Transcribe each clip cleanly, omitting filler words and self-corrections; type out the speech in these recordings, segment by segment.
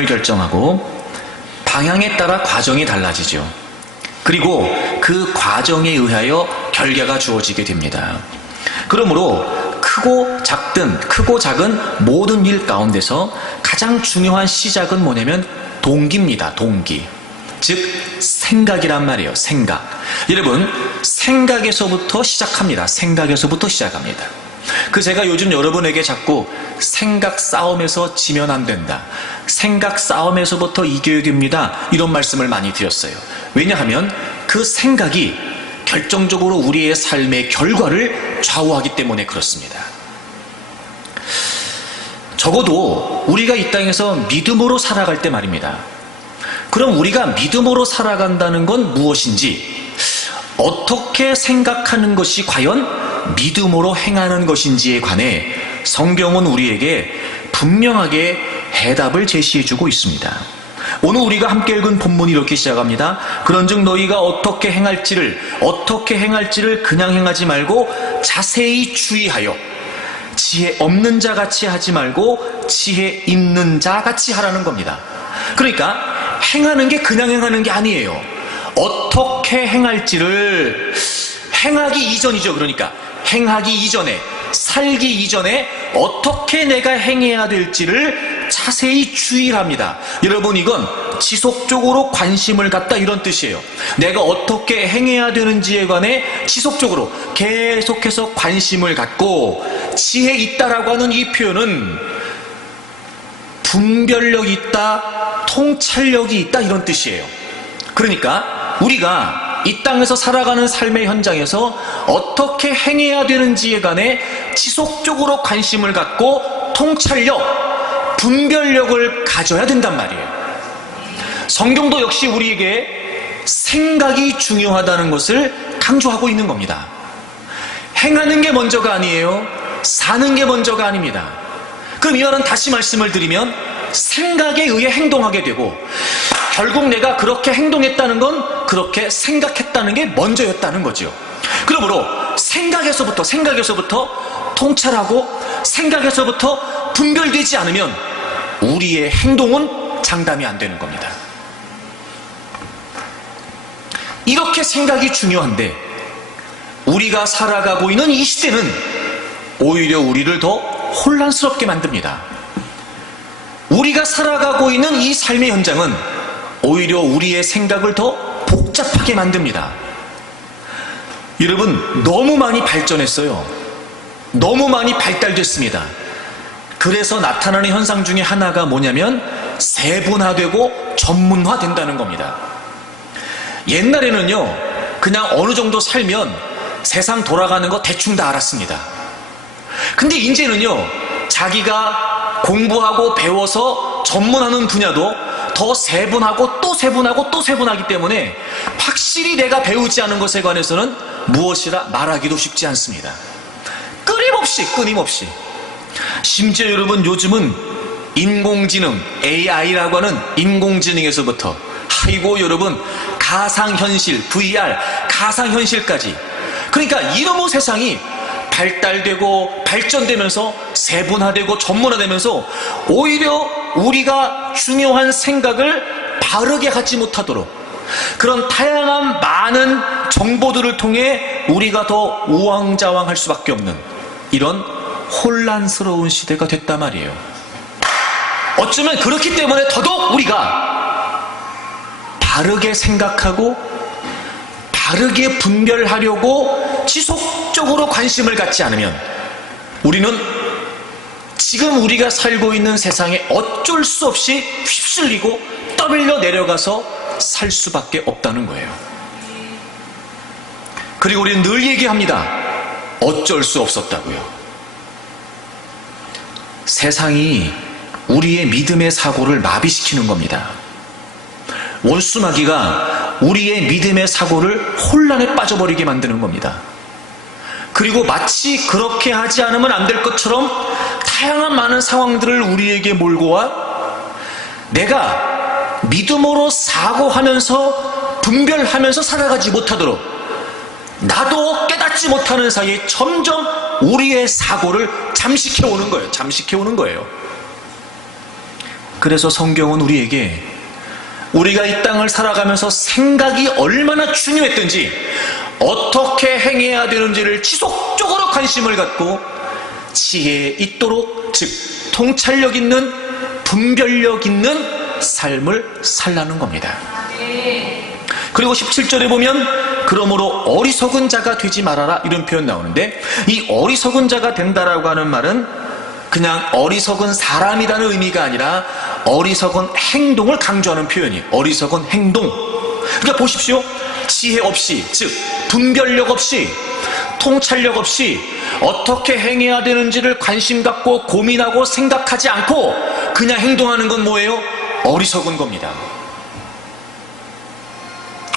방향을 결정하고 방향에 따라 과정이 달라지죠. 그리고 그 과정에 의하여 결과가 주어지게 됩니다. 그러므로 크고 작은 모든 일 가운데서 가장 중요한 시작은 뭐냐면 동기입니다. 동기. 즉 생각이란 말이에요. 생각. 여러분, 생각에서부터 시작합니다. 생각에서부터 시작합니다. 제가 요즘 여러분에게 자꾸 생각 싸움에서 지면 안 된다, 생각 싸움에서부터 이겨야 됩니다, 이런 말씀을 많이 드렸어요. 왜냐하면 그 생각이 결정적으로 우리의 삶의 결과를 좌우하기 때문에 그렇습니다. 적어도 우리가 이 땅에서 믿음으로 살아갈 때 말입니다. 그럼 우리가 믿음으로 살아간다는 건 무엇인지, 어떻게 생각하는 것이 과연 믿음으로 행하는 것인지에 관해 성경은 우리에게 분명하게 해답을 제시해주고 있습니다. 오늘 우리가 함께 읽은 본문이 이렇게 시작합니다. 그런즉 너희가 어떻게 행할지를 그냥 행하지 말고 자세히 주의하여 지혜 없는 자 같이 하지 말고 지혜 있는 자 같이 하라는 겁니다. 그러니까 행하는 게 그냥 행하는 게 아니에요. 어떻게 행할지를, 행하기 이전이죠. 그러니까 행하기 이전에, 살기 이전에 어떻게 내가 행해야 될지를 자세히 주의합니다. 여러분, 이건 지속적으로 관심을 갖다, 이런 뜻이에요. 내가 어떻게 행해야 되는지에 관해 지속적으로 계속해서 관심을 갖고, 지혜 있다라고 하는 이 표현은 분별력이 있다, 통찰력이 있다, 이런 뜻이에요. 그러니까 우리가 이 땅에서 살아가는 삶의 현장에서 어떻게 행해야 되는지에 관해 지속적으로 관심을 갖고 통찰력, 분별력을 가져야 된단 말이에요. 성경도 역시 우리에게 생각이 중요하다는 것을 강조하고 있는 겁니다. 행하는 게 먼저가 아니에요. 사는 게 먼저가 아닙니다. 그럼 이 말은 다시 말씀을 드리면 생각에 의해 행동하게 되고, 결국 내가 그렇게 행동했다는 건 그렇게 생각했다는 게 먼저였다는 거죠. 그러므로 생각에서부터 통찰하고 생각에서부터 분별되지 않으면 우리의 행동은 장담이 안 되는 겁니다. 이렇게 생각이 중요한데 우리가 살아가고 있는 이 시대는 오히려 우리를 더 혼란스럽게 만듭니다. 우리가 살아가고 있는 이 삶의 현장은 오히려 우리의 생각을 더 복잡하게 만듭니다. 여러분, 너무 많이 발전했어요. 너무 많이 발달됐습니다. 그래서 나타나는 현상 중에 하나가 뭐냐면 세분화되고 전문화된다는 겁니다. 옛날에는요, 그냥 어느 정도 살면 세상 돌아가는 거 대충 다 알았습니다. 근데 이제는요, 자기가 공부하고 배워서 전문하는 분야도 더 세분하고 또 세분하고 또 세분하기 때문에 확실히 내가 배우지 않은 것에 관해서는 무엇이라 말하기도 쉽지 않습니다. 끊임없이. 심지어 여러분, 요즘은 인공지능, AI라고 하는 인공지능에서부터, 아이고 여러분, 가상현실, VR, 가상현실까지, 그러니까 이놈의 세상이 발달되고 발전되면서 세분화되고 전문화되면서 오히려 우리가 중요한 생각을 바르게 하지 못하도록, 그런 다양한 많은 정보들을 통해 우리가 더 우왕좌왕할 수밖에 없는 이런 혼란스러운 시대가 됐단 말이에요. 어쩌면 그렇기 때문에 더더욱 우리가 바르게 생각하고 바르게 분별하려고 지속적으로 관심을 갖지 않으면 우리는 지금 우리가 살고 있는 세상에 어쩔 수 없이 휩쓸리고 떠밀려 내려가서 살 수밖에 없다는 거예요. 그리고 우리는 늘 얘기합니다. 어쩔 수 없었다고요. 세상이 우리의 믿음의 사고를 마비시키는 겁니다. 원수마귀가 우리의 믿음의 사고를 혼란에 빠져버리게 만드는 겁니다. 그리고 마치 그렇게 하지 않으면 안 될 것처럼 다양한 많은 상황들을 우리에게 몰고 와 내가 믿음으로 사고하면서 분별하면서 살아가지 못하도록, 나도 깨닫지 못하는 사이에 점점 우리의 사고를 잠식해 오는 거예요. 그래서 성경은 우리에게 우리가 이 땅을 살아가면서 생각이 얼마나 중요했든지 어떻게 행해야 되는지를 지속적으로 관심을 갖고 지혜에 있도록, 즉 통찰력 있는, 분별력 있는 삶을 살라는 겁니다. 그리고 17절에 보면 그러므로 어리석은 자가 되지 말아라 이런 표현 나오는데, 이 어리석은 자가 된다라고 하는 말은 그냥 어리석은 사람이라는 의미가 아니라 어리석은 행동을 강조하는 표현이에요. 어리석은 행동. 그러니까 보십시오. 지혜 없이, 즉 분별력 없이, 통찰력 없이 어떻게 행해야 되는지를 관심 갖고 고민하고 생각하지 않고 그냥 행동하는 건 뭐예요? 어리석은 겁니다.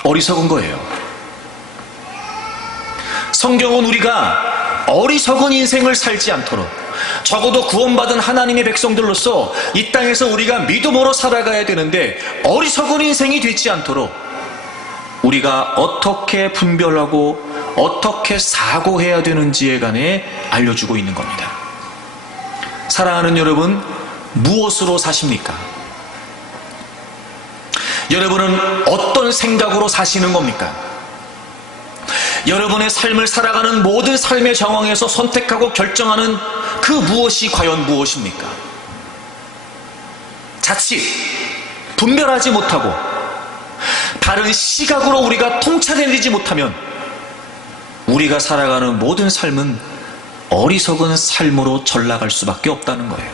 어리석은 거예요. 성경은 우리가 어리석은 인생을 살지 않도록, 적어도 구원받은 하나님의 백성들로서 이 땅에서 우리가 믿음으로 살아가야 되는데 어리석은 인생이 되지 않도록 우리가 어떻게 분별하고 어떻게 사고해야 되는지에 관해 알려주고 있는 겁니다. 사랑하는 여러분, 무엇으로 사십니까? 여러분은 어떤 생각으로 사시는 겁니까? 여러분의 삶을 살아가는 모든 삶의 정황에서 선택하고 결정하는 그 무엇이 과연 무엇입니까? 자칫 분별하지 못하고 다른 시각으로 우리가 통찰해내지 못하면 우리가 살아가는 모든 삶은 어리석은 삶으로 전락할 수밖에 없다는 거예요.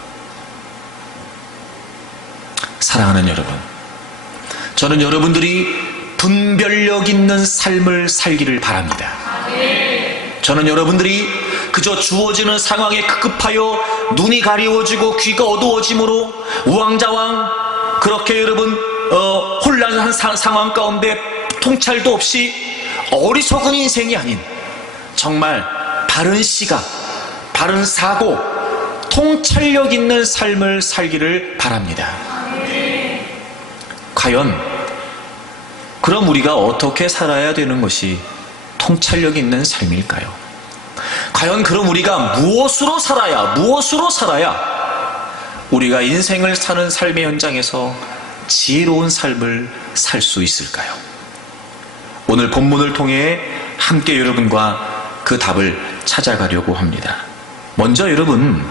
사랑하는 여러분, 저는 여러분들이 분별력 있는 삶을 살기를 바랍니다. 저는 여러분들이 그저 주어지는 상황에 급급하여 눈이 가리워지고 귀가 어두워짐으로 우왕좌왕 그렇게 여러분 혼란한 상황 가운데 통찰도 없이 어리석은 인생이 아닌 정말 바른 시각, 바른 사고, 통찰력 있는 삶을 살기를 바랍니다. 과연 그럼 우리가 어떻게 살아야 되는 것이 통찰력 있는 삶일까요? 과연 그럼 우리가 무엇으로 살아야 우리가 인생을 사는 삶의 현장에서 지혜로운 삶을 살 수 있을까요? 오늘 본문을 통해 함께 여러분과 그 답을 찾아가려고 합니다. 먼저 여러분,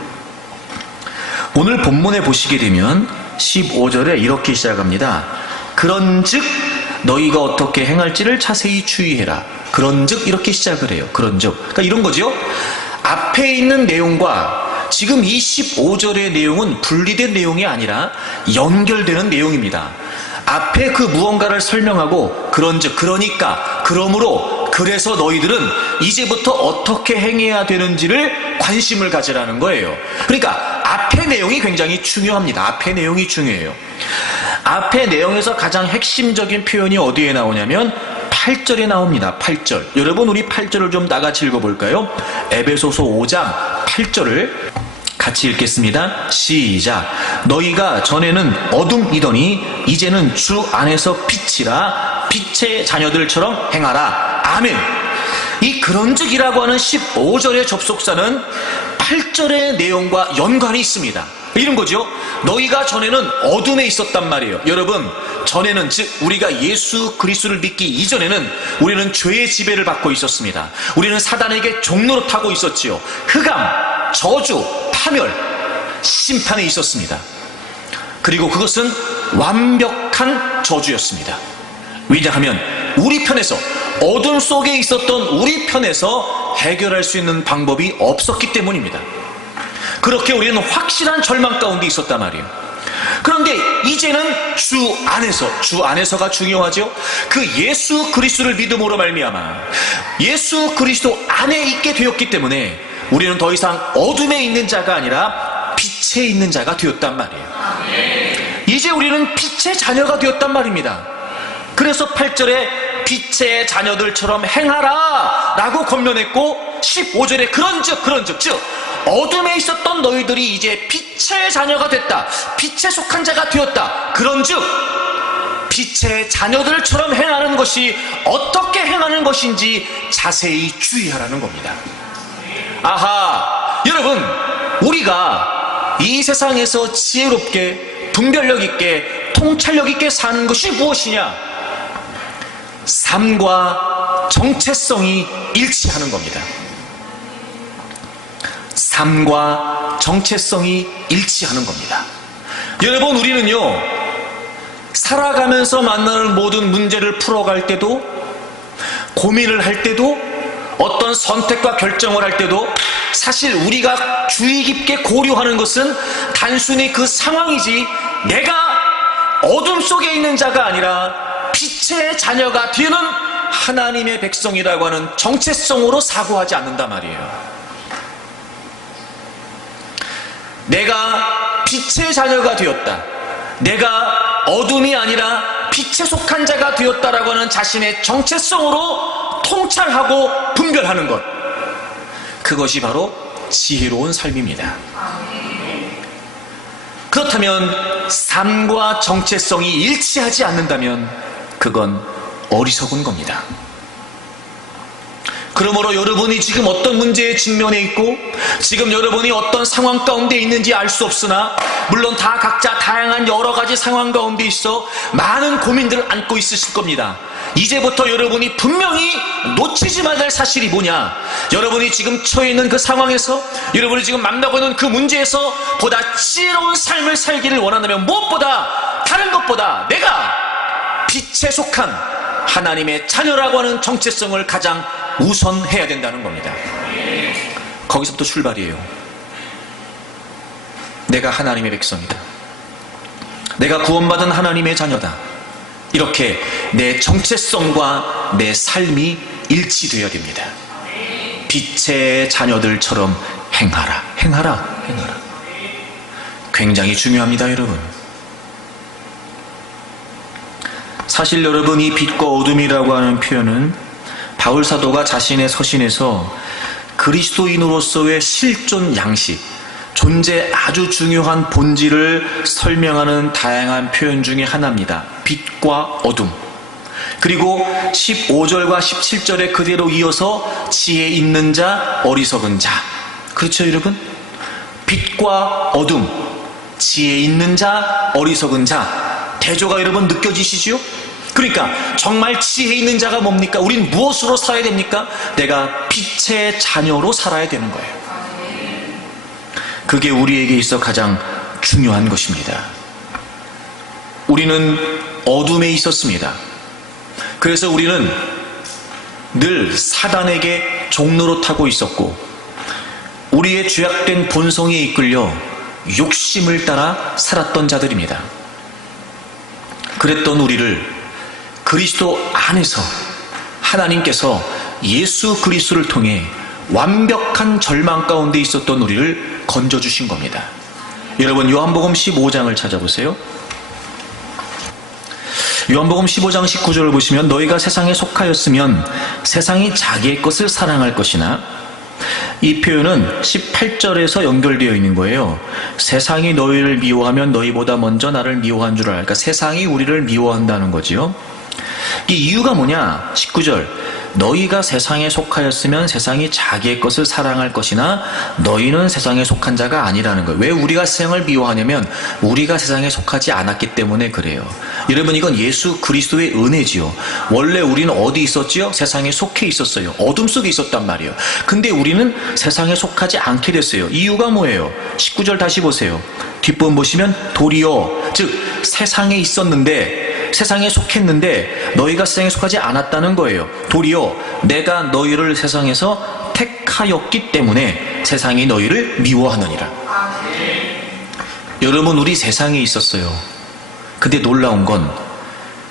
오늘 본문에 보시게 되면 15절에 이렇게 시작합니다. 그런즉 너희가 어떻게 행할지를 자세히 주의해라. 그런즉 이렇게 시작을 해요. 그런즉. 그러니까 이런 거죠. 앞에 있는 내용과 지금 25절의 내용은 분리된 내용이 아니라 연결되는 내용입니다. 앞에 그 무언가를 설명하고 그런즉, 그러니까, 그러므로, 그래서 너희들은 이제부터 어떻게 행해야 되는지를 관심을 가지라는 거예요. 그러니까 앞의 내용이 굉장히 중요합니다. 앞의 내용이 중요해요. 앞의 내용에서 가장 핵심적인 표현이 어디에 나오냐면 8절에 나옵니다. 8절. 여러분, 우리 8절을 좀 나같이 읽어볼까요? 에베소서 5장 8절을 같이 읽겠습니다. 시작. 너희가 전에는 어둠이더니 이제는 주 안에서 빛이라, 빛의 자녀들처럼 행하라. 아멘. 이 그런즉이라고 하는 15절의 접속사는 8절의 내용과 연관이 있습니다. 이런 거죠. 너희가 전에는 어둠에 있었단 말이에요. 여러분, 전에는, 즉 우리가 예수 그리스도를 믿기 이전에는 우리는 죄의 지배를 받고 있었습니다. 우리는 사단에게 종노릇하고 있었지요. 흑암, 저주, 파멸, 심판에 있었습니다. 그리고 그것은 완벽한 저주였습니다. 왜냐하면 우리 편에서, 어둠 속에 있었던 우리 편에서 해결할 수 있는 방법이 없었기 때문입니다. 그렇게 우리는 확실한 절망 가운데 있었단 말이에요. 그런데 이제는 주 안에서가 중요하죠. 그 예수 그리스도를 믿음으로 말미암아 예수 그리스도 안에 있게 되었기 때문에 우리는 더 이상 어둠에 있는 자가 아니라 빛에 있는 자가 되었단 말이에요. 이제 우리는 빛의 자녀가 되었단 말입니다. 그래서 8절에 빛의 자녀들처럼 행하라 라고 권면했고 15절에 그런즉 즉 어둠에 있었던 너희들이 이제 빛의 자녀가 됐다, 빛에 속한 자가 되었다. 그런즉 빛의 자녀들처럼 행하는 것이 어떻게 행하는 것인지 자세히 주의하라는 겁니다. 아하, 여러분, 우리가 이 세상에서 지혜롭게, 분별력 있게, 통찰력 있게 사는 것이 무엇이냐? 삶과 정체성이 일치하는 겁니다. 삶과 정체성이 일치하는 겁니다. 여러분, 우리는요, 살아가면서 만나는 모든 문제를 풀어갈 때도, 고민을 할 때도, 어떤 선택과 결정을 할 때도 사실 우리가 주의 깊게 고려하는 것은 단순히 그 상황이지, 내가 어둠 속에 있는 자가 아니라 빛의 자녀가 되는 하나님의 백성이라고 하는 정체성으로 사고하지 않는단 말이에요. 내가 빛의 자녀가 되었다, 내가 어둠이 아니라 빛에 속한 자가 되었다라고 하는 자신의 정체성으로 통찰하고 분별하는 것, 그것이 바로 지혜로운 삶입니다. 그렇다면 삶과 정체성이 일치하지 않는다면 그건 어리석은 겁니다. 그러므로 여러분이 지금 어떤 문제에 직면해 있고 지금 여러분이 어떤 상황 가운데 있는지 알 수 없으나, 물론 다 각자 다양한 여러 가지 상황 가운데 있어 많은 고민들을 안고 있으실 겁니다. 이제부터 여러분이 분명히 놓치지 말아야 할 사실이 뭐냐? 여러분이 지금 처해 있는 그 상황에서, 여러분이 지금 만나고 있는 그 문제에서 보다 지혜로운 삶을 살기를 원한다면 무엇보다, 다른 것보다 내가 빛에 속한 하나님의 자녀라고 하는 정체성을 가장 우선해야 된다는 겁니다. 거기서부터 출발이에요. 내가 하나님의 백성이다, 내가 구원받은 하나님의 자녀다, 이렇게 내 정체성과 내 삶이 일치되어야 됩니다. 빛의 자녀들처럼 행하라, 행하라, 행하라. 굉장히 중요합니다, 여러분. 사실 여러분, 이 빛과 어둠이라고 하는 표현은 바울 사도가 자신의 서신에서 그리스도인으로서의 실존 양식, 존재 아주 중요한 본질을 설명하는 다양한 표현 중에 하나입니다. 빛과 어둠. 그리고 15절과 17절에 그대로 이어서 지혜 있는 자, 어리석은 자. 그렇죠, 여러분? 빛과 어둠, 지혜 있는 자, 어리석은 자. 대조가 여러분 느껴지시죠? 그러니까 정말 지혜 있는 자가 뭡니까? 우린 무엇으로 살아야 됩니까? 내가 빛의 자녀로 살아야 되는 거예요. 그게 우리에게 있어 가장 중요한 것입니다. 우리는 어둠에 있었습니다. 그래서 우리는 늘 사단에게 종노릇하고 있었고, 우리의 죄악된 본성에 이끌려 욕심을 따라 살았던 자들입니다. 그랬던 우리를 그리스도 안에서 하나님께서 예수 그리스도를 통해 완벽한 절망 가운데 있었던 우리를 건져주신 겁니다. 여러분, 요한복음 15장을 찾아보세요. 요한복음 15장 19절을 보시면, 너희가 세상에 속하였으면 세상이 자기의 것을 사랑할 것이나, 이 표현은 18절에서 연결되어 있는 거예요. 세상이 너희를 미워하면 너희보다 먼저 나를 미워한 줄 알아. 그러니까 세상이 우리를 미워한다는 거지요. 이 이유가 뭐냐? 19절, 너희가 세상에 속하였으면 세상이 자기의 것을 사랑할 것이나 너희는 세상에 속한 자가 아니라는 거예요. 왜 우리가 세상을 미워하냐면 우리가 세상에 속하지 않았기 때문에 그래요. 여러분, 이건 예수 그리스도의 은혜지요. 원래 우리는 어디 있었지요? 세상에 속해 있었어요. 어둠 속에 있었단 말이에요. 근데 우리는 세상에 속하지 않게 됐어요. 이유가 뭐예요? 19절 다시 보세요. 뒷부분 보시면, 도리어, 즉 세상에 있었는데, 세상에 속했는데 너희가 세상에 속하지 않았다는 거예요. 도리어 내가 너희를 세상에서 택하였기 때문에 세상이 너희를 미워하느니라. 여러분, 우리 세상에 있었어요. 근데 놀라운 건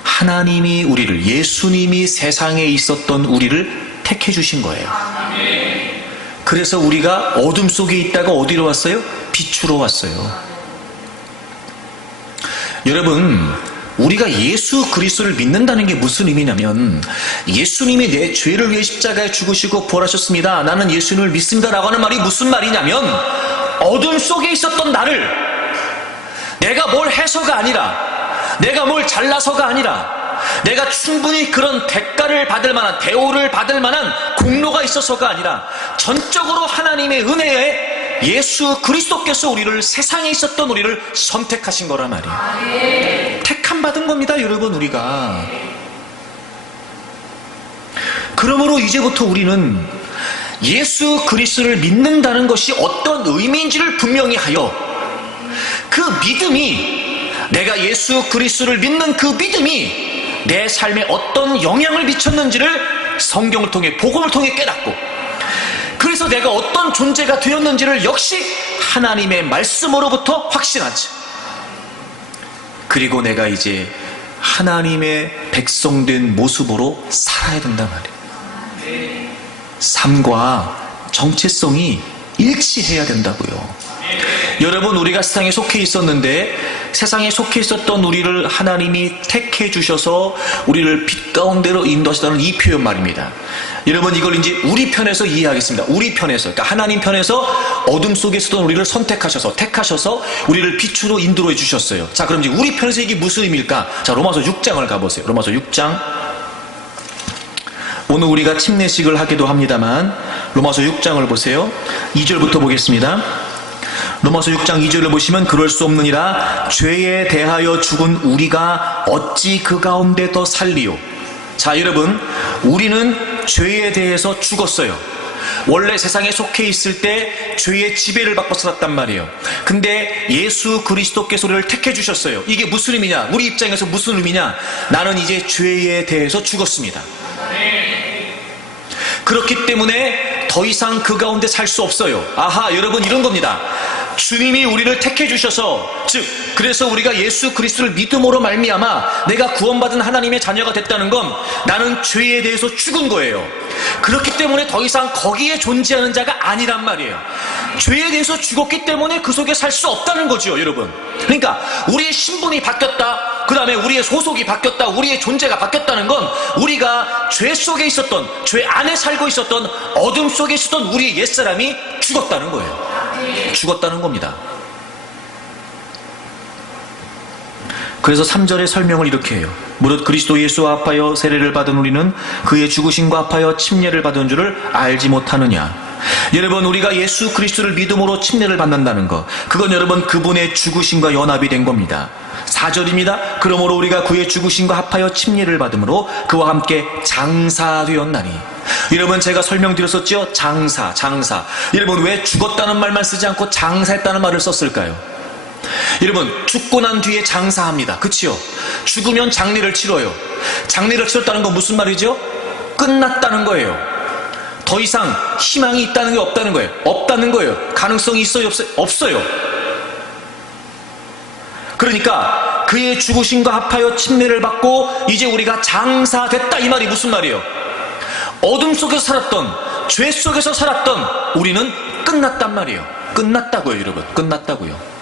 하나님이 우리를, 예수님이 세상에 있었던 우리를 택해 주신 거예요. 그래서 우리가 어둠 속에 있다가 어디로 왔어요? 빛으로 왔어요. 여러분, 우리가 예수 그리스도를 믿는다는 게 무슨 의미냐면, 예수님이 내 죄를 위해 십자가에 죽으시고 부활하셨습니다, 나는 예수님을 믿습니다 라고 하는 말이 무슨 말이냐면, 어둠 속에 있었던 나를 내가 뭘 해서가 아니라, 내가 뭘 잘나서가 아니라, 내가 충분히 그런 대가를 받을 만한, 대우를 받을 만한 공로가 있어서가 아니라 전적으로 하나님의 은혜에 예수 그리스도께서 우리를 세상에 있었던 우리를 선택하신 거란 말이에요. 택함 받은 겁니다, 여러분. 우리가. 그러므로 이제부터 우리는 예수 그리스도를 믿는다는 것이 어떤 의미인지를 분명히 하여 그 믿음이, 내가 예수 그리스도를 믿는 그 믿음이 내 삶에 어떤 영향을 미쳤는지를 성경을 통해, 복음을 통해 깨닫고, 그래서 내가 어떤 존재가 되었는지를 역시 하나님의 말씀으로부터 확신하지. 그리고 내가 이제 하나님의 백성된 모습으로 살아야 된단 말이에요. 삶과 정체성이 일치해야 된다고요. 여러분, 우리가 세상에 속해 있었는데, 세상에 속해 있었던 우리를 하나님이 택해 주셔서 우리를 빛 가운데로 인도하시다는 이 표현 말입니다. 여러분, 이걸 이제 우리 편에서 이해하겠습니다. 우리 편에서, 그러니까 하나님 편에서 어둠 속에 있었던 우리를 선택하셔서, 택하셔서 우리를 빛으로 인도해 주셨어요. 자, 그럼 이제 우리 편에서 이게 무슨 의미일까? 자, 로마서 6장을 가보세요. 로마서 6장. 오늘 우리가 침례식을 하기도 합니다만, 로마서 6장을 보세요. 2절부터 보겠습니다. 로마서 6장 2절을 보시면, 그럴 수 없느니라 죄에 대하여 죽은 우리가 어찌 그 가운데 더 살리요. 자, 여러분, 우리는 죄에 대해서 죽었어요. 원래 세상에 속해 있을 때 죄의 지배를 받고 살았단 말이에요. 근데 예수 그리스도께서 우리를 택해 주셨어요. 이게 무슨 의미냐? 우리 입장에서 무슨 의미냐? 나는 이제 죄에 대해서 죽었습니다. 그렇기 때문에 더 이상 그 가운데 살 수 없어요. 아하, 여러분, 이런 겁니다. 주님이 우리를 택해 주셔서, 즉 그래서 우리가 예수 그리스도를 믿음으로 말미암아 내가 구원받은 하나님의 자녀가 됐다는 건 나는 죄에 대해서 죽은 거예요. 그렇기 때문에 더 이상 거기에 존재하는 자가 아니란 말이에요. 죄에 대해서 죽었기 때문에 그 속에 살 수 없다는 거죠, 여러분. 그러니까 우리의 신분이 바뀌었다, 그 다음에 우리의 소속이 바뀌었다, 우리의 존재가 바뀌었다는 건 우리가 죄 속에 있었던, 죄 안에 살고 있었던 어둠 속에 있었던 우리의 옛사람이 죽었다는 거예요. 죽었다는 겁니다. 그래서 3절의 설명을 이렇게 해요. 무릇 그리스도 예수와 합하여 세례를 받은 우리는 그의 죽으심과 합하여 침례를 받은 줄을 알지 못하느냐. 여러분, 우리가 예수 그리스도를 믿음으로 침례를 받는다는 것, 그건 여러분 그분의 죽으심과 연합이 된 겁니다. 4절입니다. 그러므로 우리가 그의 죽으심과 합하여 침례를 받음으로 그와 함께 장사되었나니. 여러분, 제가 설명드렸었죠? 장사. 여러분, 왜 죽었다는 말만 쓰지 않고 장사했다는 말을 썼을까요? 여러분, 죽고 난 뒤에 장사합니다. 그치요? 죽으면 장례를 치러요. 장례를 치렀다는 건 무슨 말이죠? 끝났다는 거예요. 더 이상 희망이 있다는 게 없다는 거예요. 없다는 거예요. 가능성이 있어요? 없어요. 그러니까 그의 죽으심과 합하여 침례를 받고 이제 우리가 장사됐다, 이 말이 무슨 말이에요? 어둠 속에서 살았던, 죄 속에서 살았던 우리는 끝났단 말이에요. 끝났다고요, 여러분. 끝났다고요.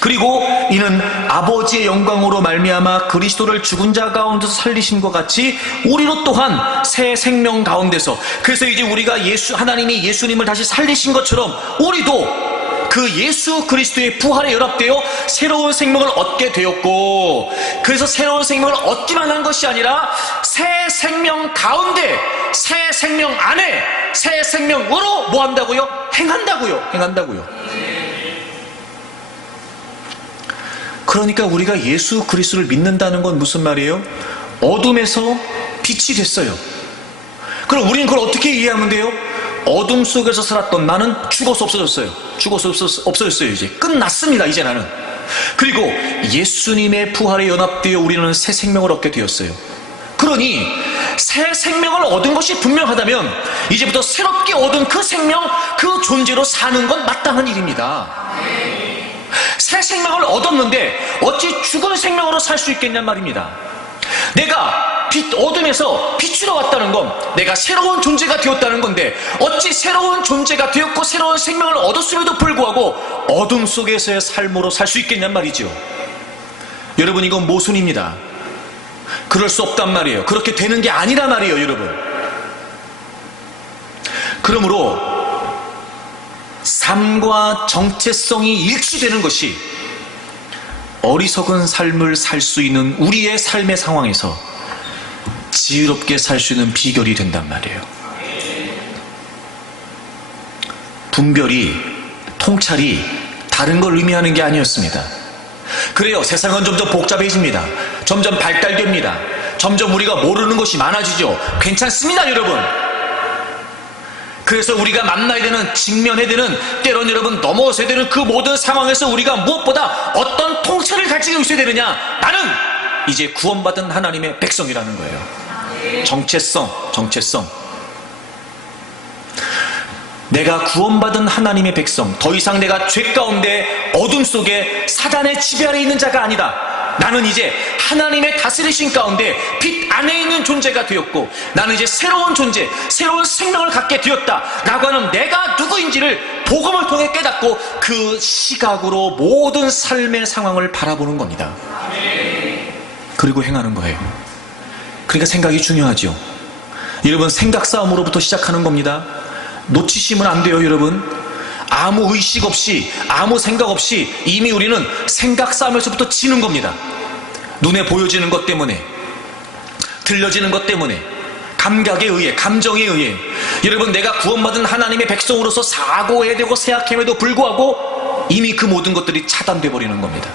그리고 이는 아버지의 영광으로 말미암아 그리스도를 죽은 자 가운데서 살리심과 같이 우리로 또한 새 생명 가운데서, 그래서 이제 우리가 하나님이 예수님을 다시 살리신 것처럼 우리도 그 예수 그리스도의 부활에 연합되어 새로운 생명을 얻게 되었고, 그래서 새로운 생명을 얻기만 한 것이 아니라 새 생명 가운데, 새 생명 안에, 새 생명으로 뭐 한다고요? 행한다고요. 그러니까 우리가 예수 그리스도를 믿는다는 건 무슨 말이에요? 어둠에서 빛이 됐어요. 그럼 우리는 그걸 어떻게 이해하면 돼요? 어둠 속에서 살았던 나는 죽어서 없어졌어요. 없어졌어요. 이제 끝났습니다, 이제 나는. 그리고 예수님의 부활에 연합되어 우리는 새 생명을 얻게 되었어요. 그러니 새 생명을 얻은 것이 분명하다면 이제부터 새롭게 얻은 그 생명, 그 존재로 사는 건 마땅한 일입니다. 새 생명을 얻었는데 어찌 죽은 생명으로 살 수 있겠냔 말입니다. 내가 어둠에서 빛으로 왔다는 건 내가 새로운 존재가 되었다는 건데, 어찌 새로운 존재가 되었고 새로운 생명을 얻었음에도 불구하고 어둠 속에서의 삶으로 살 수 있겠냔 말이죠. 여러분, 이건 모순입니다. 그럴 수 없단 말이에요. 그렇게 되는 게 아니란 말이에요, 여러분. 그러므로 삶과 정체성이 일치되는 것이 어리석은 삶을 살 수 있는 우리의 삶의 상황에서 지혜롭게 살 수 있는 비결이 된단 말이에요. 분별이, 통찰이 다른 걸 의미하는 게 아니었습니다. 그래요. 세상은 점점 복잡해집니다. 점점 발달됩니다. 점점 우리가 모르는 것이 많아지죠. 괜찮습니다, 여러분. 그래서 우리가 만나야 되는, 직면해야 되는, 때론 여러분 넘어서야 되는 그 모든 상황에서 우리가 무엇보다 어떤 통찰을 가지고 있어야 되느냐? 나는 이제 구원받은 하나님의 백성이라는 거예요. 정체성. 내가 구원받은 하나님의 백성, 더 이상 내가 죄 가운데 어둠 속에 사단의 지배 아래 있는 자가 아니다. 나는 이제 하나님의 다스리신 가운데 빛 안에 있는 존재가 되었고, 나는 이제 새로운 존재, 새로운 생명을 갖게 되었다 라고 하는 내가 누구인지를 복음을 통해 깨닫고 그 시각으로 모든 삶의 상황을 바라보는 겁니다. 그리고 행하는 거예요. 그러니까 생각이 중요하죠. 여러분, 생각 싸움으로부터 시작하는 겁니다. 놓치시면 안 돼요, 여러분. 아무 의식 없이, 아무 생각 없이 이미 우리는 생각 싸움에서부터 지는 겁니다. 눈에 보여지는 것 때문에, 들려지는 것 때문에, 감각에 의해, 감정에 의해. 여러분, 내가 구원받은 하나님의 백성으로서 사고해야 되고 생각함에도 불구하고 이미 그 모든 것들이 차단돼 버리는 겁니다.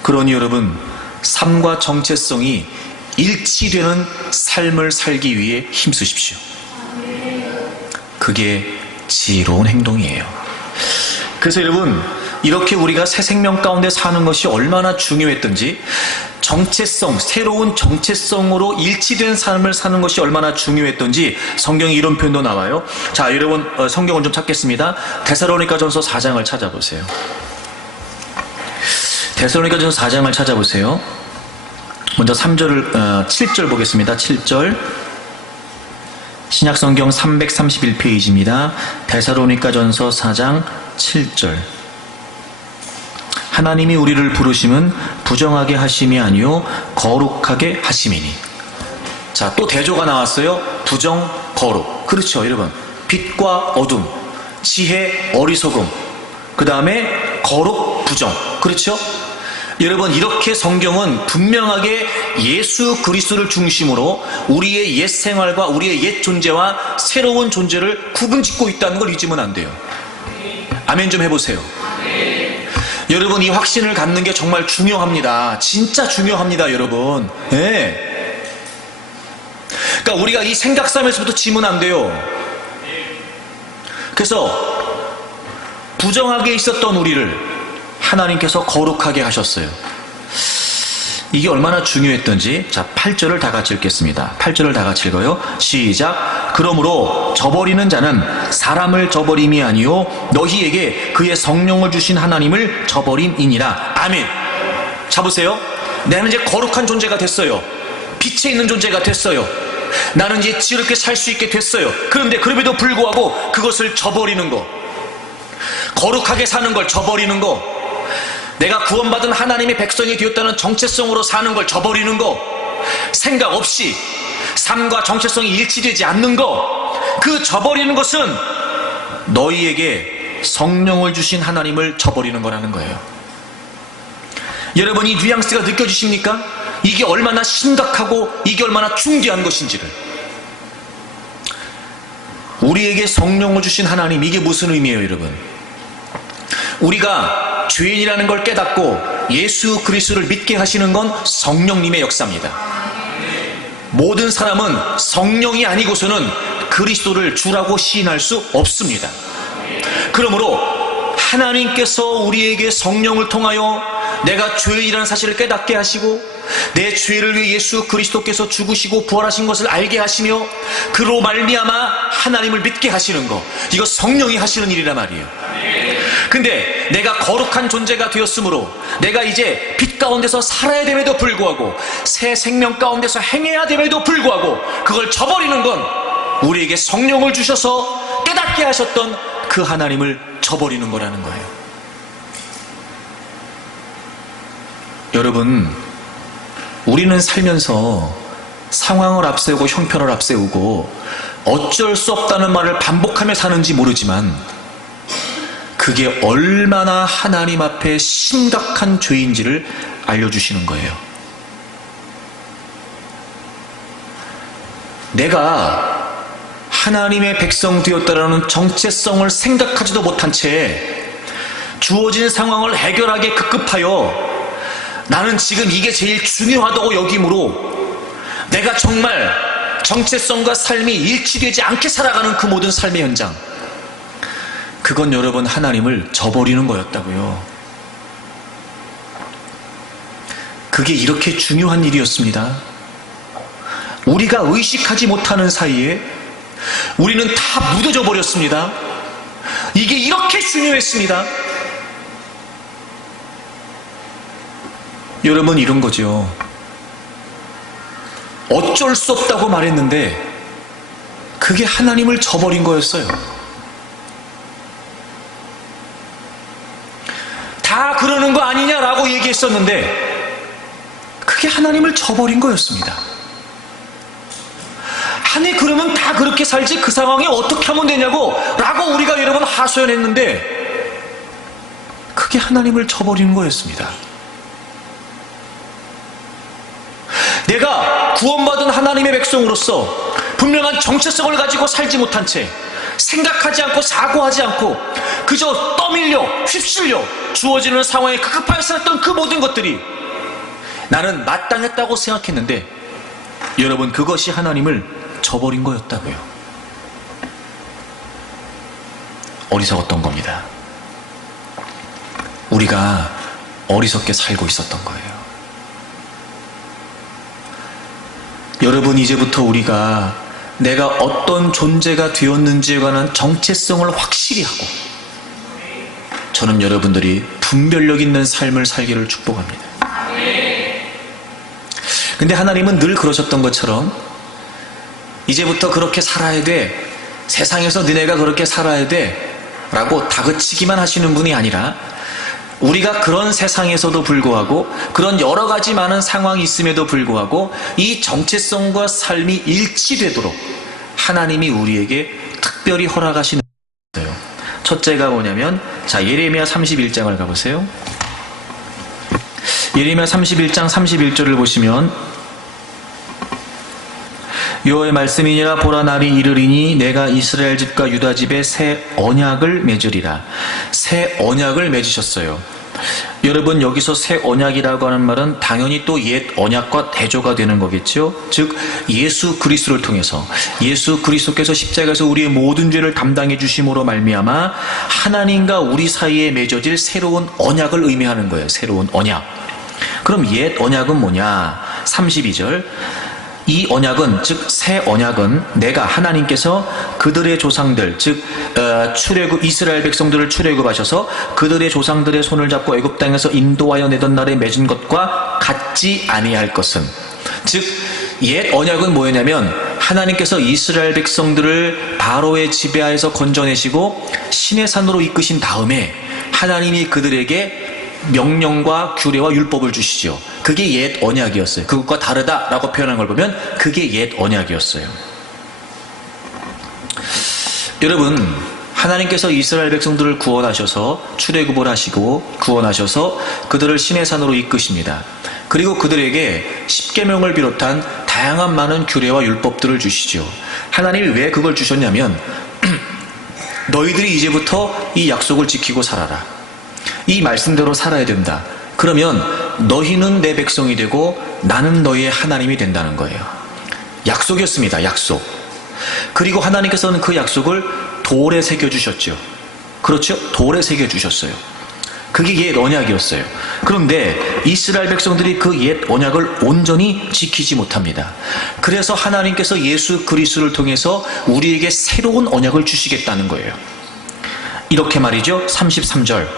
그러니 여러분, 삶과 정체성이 일치되는 삶을 살기 위해 힘쓰십시오. 그게 지혜로운 행동이에요. 그래서 여러분, 이렇게 우리가 새 생명 가운데 사는 것이 얼마나 중요했던지, 정체성, 새로운 정체성으로 일치된 삶을 사는 것이 얼마나 중요했던지 성경에 이런 표현도 나와요. 자, 여러분, 성경을 좀 찾겠습니다. 데살로니가전서 4장을 찾아보세요. 데살로니가전서 4장을 찾아보세요. 먼저 7절 보겠습니다. 7절. 신약성경 331페이지입니다. 데살로니가전서 4장 7절. 하나님이 우리를 부르심은 부정하게 하심이 아니요 거룩하게 하심이니. 자, 또 대조가 나왔어요. 부정, 거룩. 그렇죠, 여러분. 빛과 어둠, 지혜, 어리석음, 그 다음에 거룩, 부정. 그렇죠? 여러분, 이렇게 성경은 분명하게 예수 그리스도를 중심으로 우리의 옛 생활과 우리의 옛 존재와 새로운 존재를 구분짓고 있다는 걸 잊으면 안 돼요. 아멘 좀 해보세요. 여러분, 이 확신을 갖는 게 정말 중요합니다. 진짜 중요합니다, 여러분. 네. 그러니까 우리가 이 생각 싸움에서부터 지면 안 돼요. 그래서 부정하게 있었던 우리를 하나님께서 거룩하게 하셨어요. 이게 얼마나 중요했던지. 자, 8절을 다 같이 읽겠습니다. 8절을 다 같이 읽어요. 시작. 그러므로 저버리는 자는 사람을 저버림이 아니요 너희에게 그의 성령을 주신 하나님을 저버림이니라. 아멘. 자, 보세요. 나는 이제 거룩한 존재가 됐어요. 빛에 있는 존재가 됐어요. 나는 이제 지혜롭게 살 수 있게 됐어요. 그런데 그럼에도 불구하고 그것을 저버리는 거, 거룩하게 사는 걸 저버리는 거, 내가 구원받은 하나님의 백성이 되었다는 정체성으로 사는 걸 저버리는 거, 생각 없이 삶과 정체성이 일치되지 않는 거, 그 저버리는 것은 너희에게 성령을 주신 하나님을 저버리는 거라는 거예요. 여러분, 이 뉘앙스가 느껴지십니까? 이게 얼마나 심각하고 이게 얼마나 중대한 것인지를. 우리에게 성령을 주신 하나님, 이게 무슨 의미예요, 여러분? 우리가 죄인이라는 걸 깨닫고 예수 그리스도를 믿게 하시는 건 성령님의 역사입니다. 모든 사람은 성령이 아니고서는 그리스도를 주라고 시인할 수 없습니다. 그러므로 하나님께서 우리에게 성령을 통하여 내가 죄인이라는 사실을 깨닫게 하시고 내 죄를 위해 예수 그리스도께서 죽으시고 부활하신 것을 알게 하시며 그로 말미암아 하나님을 믿게 하시는 것, 이거 성령이 하시는 일이란 말이에요. 근데 내가 거룩한 존재가 되었으므로 내가 이제 빛 가운데서 살아야 됨에도 불구하고 새 생명 가운데서 행해야 됨에도 불구하고 그걸 저버리는 건 우리에게 성령을 주셔서 깨닫게 하셨던 그 하나님을 저버리는 거라는 거예요. 여러분, 우리는 살면서 상황을 앞세우고 형편을 앞세우고 어쩔 수 없다는 말을 반복하며 사는지 모르지만 그게 얼마나 하나님 앞에 심각한 죄인지를 알려주시는 거예요. 내가 하나님의 백성 되었다라는 정체성을 생각하지도 못한 채 주어진 상황을 해결하게 급급하여 나는 지금 이게 제일 중요하다고 여김으로 내가 정말 정체성과 삶이 일치되지 않게 살아가는 그 모든 삶의 현장, 그건 여러분 하나님을 저버리는 거였다고요. 그게 이렇게 중요한 일이었습니다. 우리가 의식하지 못하는 사이에 우리는 다 묻어져 버렸습니다. 이게 이렇게 중요했습니다. 여러분, 이런 거죠. 어쩔 수 없다고 말했는데 그게 하나님을 저버린 거였어요. 다 그러는 거 아니냐라고 얘기했었는데 그게 하나님을 저버린 거였습니다. 아니, 그러면 다 그렇게 살지 그 상황에 어떻게 하면 되냐고 라고 우리가 여러분 하소연했는데 그게 하나님을 저버리는 거였습니다. 내가 구원받은 하나님의 백성으로서 분명한 정체성을 가지고 살지 못한 채 생각하지 않고 사고하지 않고 그저 떠밀려 휩쓸려 주어지는 상황에 급급하게 살았던 그 모든 것들이 나는 마땅했다고 생각했는데 여러분, 그것이 하나님을 저버린 거였다고요. 어리석었던 겁니다. 우리가 어리석게 살고 있었던 거예요. 여러분, 이제부터 우리가 내가 어떤 존재가 되었는지에 관한 정체성을 확실히 하고 저는 여러분들이 분별력 있는 삶을 살기를 축복합니다. 근데 하나님은 늘 그러셨던 것처럼 이제부터 그렇게 살아야 돼, 세상에서 너네가 그렇게 살아야 돼 라고 다그치기만 하시는 분이 아니라 우리가 그런 세상에서도 불구하고 그런 여러 가지 많은 상황이 있음에도 불구하고 이 정체성과 삶이 일치되도록 하나님이 우리에게 특별히 허락하시는 거예요. 첫째가 뭐냐면, 자, 예레미야 31장을 가보세요. 예레미야 31장 31절을 보시면 여호와의 말씀이니라. 보라, 날이 이르리니 내가 이스라엘 집과 유다 집에 새 언약을 맺으리라. 새 언약을 맺으셨어요. 여러분, 여기서 새 언약이라고 하는 말은 당연히 또 옛 언약과 대조가 되는 거겠죠. 즉 예수 그리스도를 통해서 예수 그리스도께서 십자가에서 우리의 모든 죄를 담당해 주심으로 말미암아 하나님과 우리 사이에 맺어질 새로운 언약을 의미하는 거예요. 새로운 언약. 그럼 옛 언약은 뭐냐? 32절. 이 언약은, 즉 새 언약은 내가 하나님께서 그들의 조상들, 즉 출애굽, 이스라엘 백성들을 출애굽하셔서 그들의 조상들의 손을 잡고 애굽 땅에서 인도하여 내던 날에 맺은 것과 같지 아니할 것은, 즉 옛 언약은 뭐였냐면 하나님께서 이스라엘 백성들을 바로의 지배하에서 건져내시고 시내산으로 이끄신 다음에 하나님이 그들에게 명령과 규례와 율법을 주시죠. 그게 옛 언약이었어요. 그것과 다르다라고 표현한 걸 보면 그게 옛 언약이었어요. 여러분, 하나님께서 이스라엘 백성들을 구원하셔서 출애굽을 하시고 구원하셔서 그들을 시내산으로 이끄십니다. 그리고 그들에게 십계명을 비롯한 다양한 많은 규례와 율법들을 주시죠. 하나님이 왜 그걸 주셨냐면 너희들이 이제부터 이 약속을 지키고 살아라. 이 말씀대로 살아야 된다. 그러면 너희는 내 백성이 되고 나는 너희의 하나님이 된다는 거예요. 약속이었습니다. 약속. 그리고 하나님께서는 그 약속을 돌에 새겨주셨죠. 그렇죠? 돌에 새겨주셨어요. 그게 옛 언약이었어요. 그런데 이스라엘 백성들이 그 옛 언약을 온전히 지키지 못합니다. 그래서 하나님께서 예수 그리스도를 통해서 우리에게 새로운 언약을 주시겠다는 거예요. 이렇게 말이죠. 33절.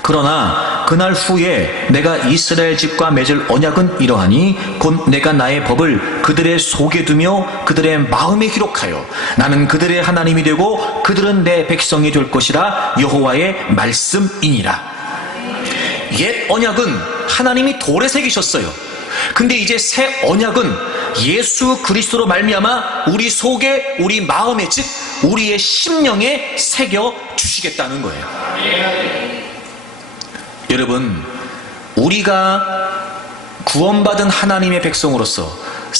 그러나 그날 후에 내가 이스라엘 집과 맺을 언약은 이러하니 곧 내가 나의 법을 그들의 속에 두며 그들의 마음에 기록하여 나는 그들의 하나님이 되고 그들은 내 백성이 될 것이라. 여호와의 말씀이니라. 옛 언약은 하나님이 돌에 새기셨어요. 근데 이제 새 언약은 예수 그리스도로 말미암아 우리 속에, 우리 마음에, 즉 우리의 심령에 새겨 주시겠다는 거예요. 여러분, 우리가 구원받은 하나님의 백성으로서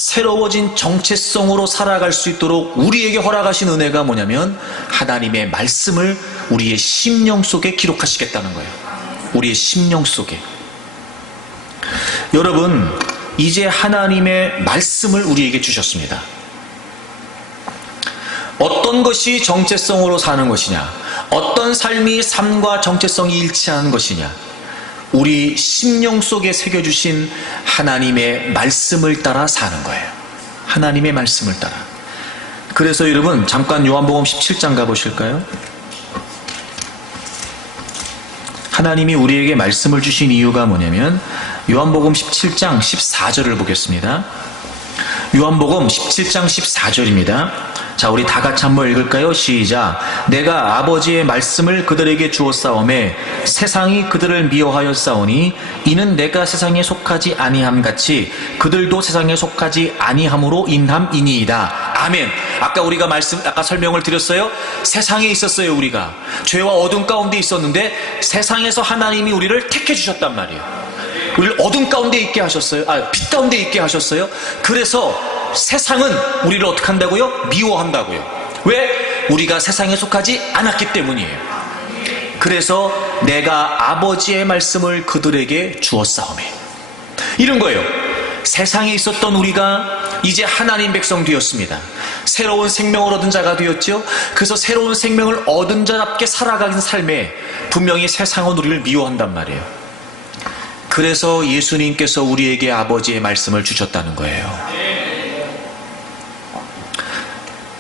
새로워진 정체성으로 살아갈 수 있도록 우리에게 허락하신 은혜가 뭐냐면 하나님의 말씀을 우리의 심령 속에 기록하시겠다는 거예요. 우리의 심령 속에. 여러분, 이제 하나님의 말씀을 우리에게 주셨습니다. 어떤 것이 정체성으로 사는 것이냐, 어떤 삶이 삶과 정체성이 일치하는 것이냐, 우리 심령 속에 새겨주신 하나님의 말씀을 따라 사는 거예요. 하나님의 말씀을 따라. 그래서 여러분 잠깐 요한복음 17장 가보실까요? 하나님이 우리에게 말씀을 주신 이유가 뭐냐면 요한복음 17장 14절을 보겠습니다. 요한복음 17장 14절입니다. 자, 우리 다 같이 한번 읽을까요? 시작. 내가 아버지의 말씀을 그들에게 주었사오매 세상이 그들을 미워하였사오니 이는 내가 세상에 속하지 아니함 같이 그들도 세상에 속하지 아니함으로 인함이니이다. 아멘. 아까 우리가 아까 설명을 드렸어요. 세상에 있었어요. 우리가 죄와 어둠 가운데 있었는데 세상에서 하나님이 우리를 택해 주셨단 말이에요. 우리를 어둠 가운데 있게 하셨어요. 빛 가운데 있게 하셨어요. 그래서 세상은 우리를 어떻게 한다고요? 미워한다고요. 왜? 우리가 세상에 속하지 않았기 때문이에요. 그래서 내가 아버지의 말씀을 그들에게 주었사오매 이런 거예요. 세상에 있었던 우리가 이제 하나님 백성 되었습니다. 새로운 생명을 얻은 자가 되었죠. 그래서 새로운 생명을 얻은 자답게 살아가는 삶에 분명히 세상은 우리를 미워한단 말이에요. 그래서 예수님께서 우리에게 아버지의 말씀을 주셨다는 거예요.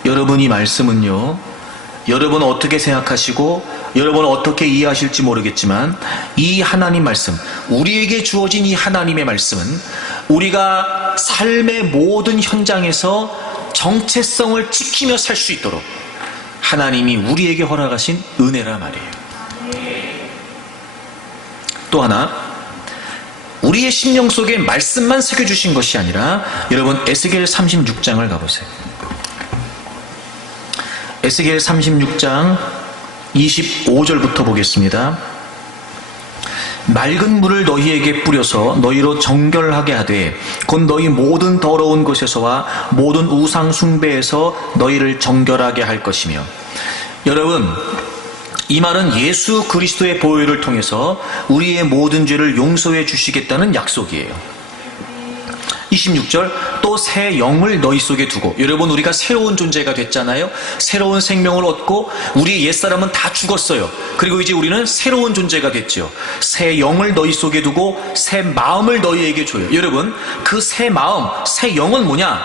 여러분, 이 말씀은요, 여러분 어떻게 생각하시고 여러분 어떻게 이해하실지 모르겠지만 이 하나님 말씀, 우리에게 주어진 이 하나님의 말씀은 우리가 삶의 모든 현장에서 정체성을 지키며 살 수 있도록 하나님이 우리에게 허락하신 은혜라 말이에요. 또 하나, 우리의 심령 속에 말씀만 새겨주신 것이 아니라 여러분 에스겔 36장을 가보세요. 에스겔 36장 25절부터 보겠습니다. 맑은 물을 너희에게 뿌려서 너희로 정결하게 하되 곧 너희 모든 더러운 것에서와 모든 우상 숭배에서 너희를 정결하게 할 것이며. 여러분, 이 말은 예수 그리스도의 보혈을 통해서 우리의 모든 죄를 용서해 주시겠다는 약속이에요. 26절, 또 새 영을 너희 속에 두고. 여러분, 우리가 새로운 존재가 됐잖아요. 새로운 생명을 얻고 우리 옛사람은 다 죽었어요. 그리고 이제 우리는 새로운 존재가 됐죠. 새 영을 너희 속에 두고 새 마음을 너희에게 줘요. 여러분, 그 새 마음, 새 영은 뭐냐?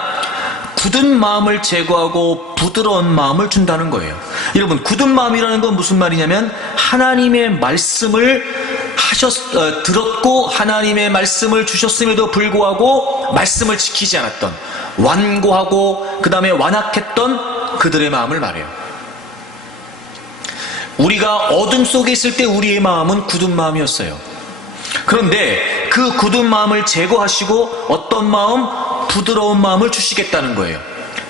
굳은 마음을 제거하고 부드러운 마음을 준다는 거예요. 여러분, 굳은 마음이라는 건 무슨 말이냐면 하나님의 말씀을 들었고 하나님의 말씀을 주셨음에도 불구하고 말씀을 지키지 않았던, 완고하고 그 다음에 완악했던 그들의 마음을 말해요. 우리가 어둠 속에 있을 때 우리의 마음은 굳은 마음이었어요. 그런데 그 굳은 마음을 제거하시고 어떤 마음? 부드러운 마음을 주시겠다는 거예요.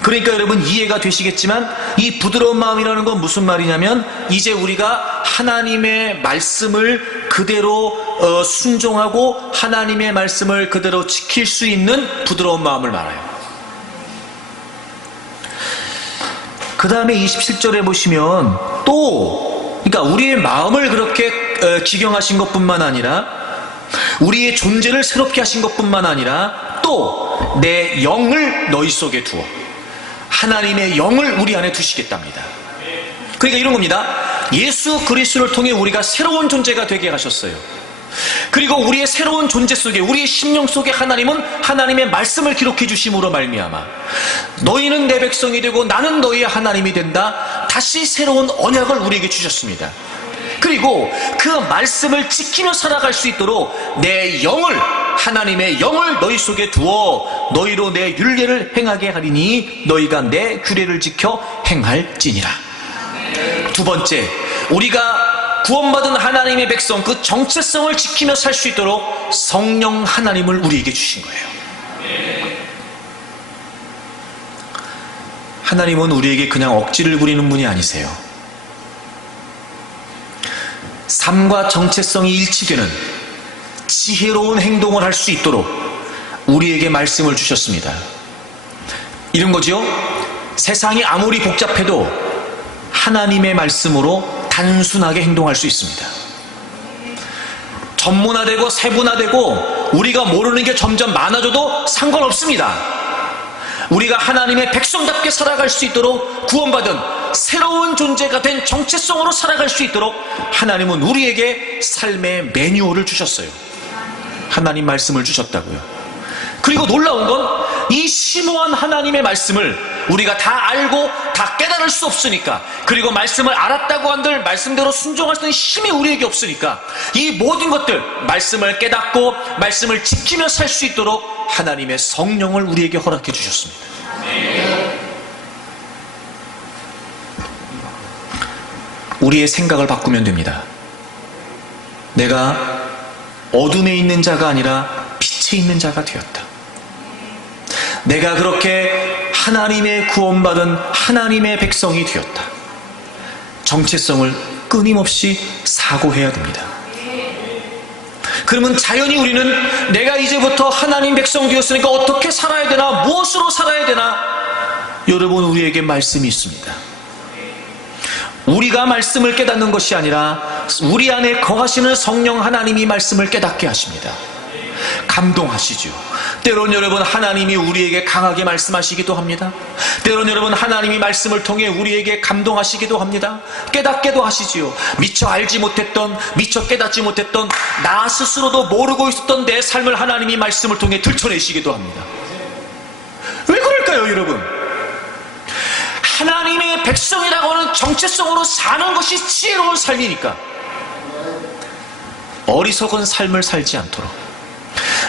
그러니까 여러분 이해가 되시겠지만 이 부드러운 마음이라는 건 무슨 말이냐면 이제 우리가 하나님의 말씀을 그대로 순종하고 하나님의 말씀을 그대로 지킬 수 있는 부드러운 마음을 말해요. 그 다음에 27절에 보시면 또, 그러니까 우리의 마음을 그렇게 기경하신 것뿐만 아니라 우리의 존재를 새롭게 하신 것뿐만 아니라 또 내 영을 너희 속에 두어 하나님의 영을 우리 안에 두시겠답니다. 그러니까 이런 겁니다. 예수 그리스도를 통해 우리가 새로운 존재가 되게 하셨어요. 그리고 우리의 새로운 존재 속에, 우리의 심령 속에 하나님은 하나님의 말씀을 기록해 주심으로 말미암아 너희는 내 백성이 되고 나는 너희의 하나님이 된다. 다시 새로운 언약을 우리에게 주셨습니다. 그리고 그 말씀을 지키며 살아갈 수 있도록 내 영을, 하나님의 영을 너희 속에 두어 너희로 내 율례를 행하게 하리니 너희가 내 규례를 지켜 행할지니라. 두 번째, 우리가 구원받은 하나님의 백성, 그 정체성을 지키며 살 수 있도록 성령 하나님을 우리에게 주신 거예요. 하나님은 우리에게 그냥 억지를 부리는 분이 아니세요. 삶과 정체성이 일치되는 지혜로운 행동을 할 수 있도록 우리에게 말씀을 주셨습니다. 이런 거죠. 세상이 아무리 복잡해도 하나님의 말씀으로 단순하게 행동할 수 있습니다. 전문화되고 세분화되고 우리가 모르는 게 점점 많아져도 상관없습니다. 우리가 하나님의 백성답게 살아갈 수 있도록 구원받은 새로운 존재가 된 정체성으로 살아갈 수 있도록 하나님은 우리에게 삶의 매뉴얼을 주셨어요. 하나님 말씀을 주셨다고요. 그리고 놀라운 건 이 심오한 하나님의 말씀을 우리가 다 알고 다 깨달을 수 없으니까, 그리고 말씀을 알았다고 한들 말씀대로 순종할 수 있는 힘이 우리에게 없으니까 이 모든 것들, 말씀을 깨닫고 말씀을 지키며 살 수 있도록 하나님의 성령을 우리에게 허락해 주셨습니다. 우리의 생각을 바꾸면 됩니다. 내가 어둠에 있는 자가 아니라 빛에 있는 자가 되었다. 내가 그렇게 하나님의 구원받은 하나님의 백성이 되었다. 정체성을 끊임없이 사고해야 됩니다. 그러면 자연히 우리는 내가 이제부터 하나님 백성 되었으니까 어떻게 살아야 되나, 무엇으로 살아야 되나? 여러분, 우리에게 말씀이 있습니다. 우리가 말씀을 깨닫는 것이 아니라 우리 안에 거하시는 성령 하나님이 말씀을 깨닫게 하십니다. 감동하시죠. 때론 여러분, 하나님이 우리에게 강하게 말씀하시기도 합니다. 때론 여러분, 하나님이 말씀을 통해 우리에게 감동하시기도 합니다. 깨닫게도 하시지요. 미처 알지 못했던, 미처 깨닫지 못했던, 나 스스로도 모르고 있었던 내 삶을 하나님이 말씀을 통해 들춰내시기도 합니다. 왜 그럴까요, 여러분? 하나님의 백성이라고 하는 정체성으로 사는 것이 지혜로운 삶이니까 어리석은 삶을 살지 않도록,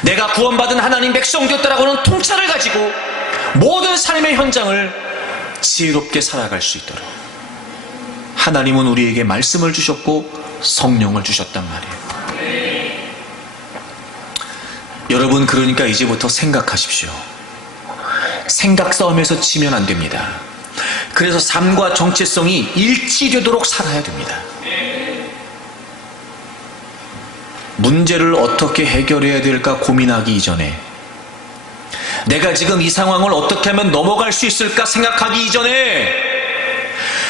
내가 구원받은 하나님 백성 되었다라고 하는 통찰을 가지고 모든 삶의 현장을 지혜롭게 살아갈 수 있도록 하나님은 우리에게 말씀을 주셨고 성령을 주셨단 말이에요. 여러분, 그러니까 이제부터 생각하십시오. 생각 싸움에서 지면 안 됩니다. 그래서 삶과 정체성이 일치되도록 살아야 됩니다. 문제를 어떻게 해결해야 될까 고민하기 이전에, 내가 지금 이 상황을 어떻게 하면 넘어갈 수 있을까 생각하기 이전에,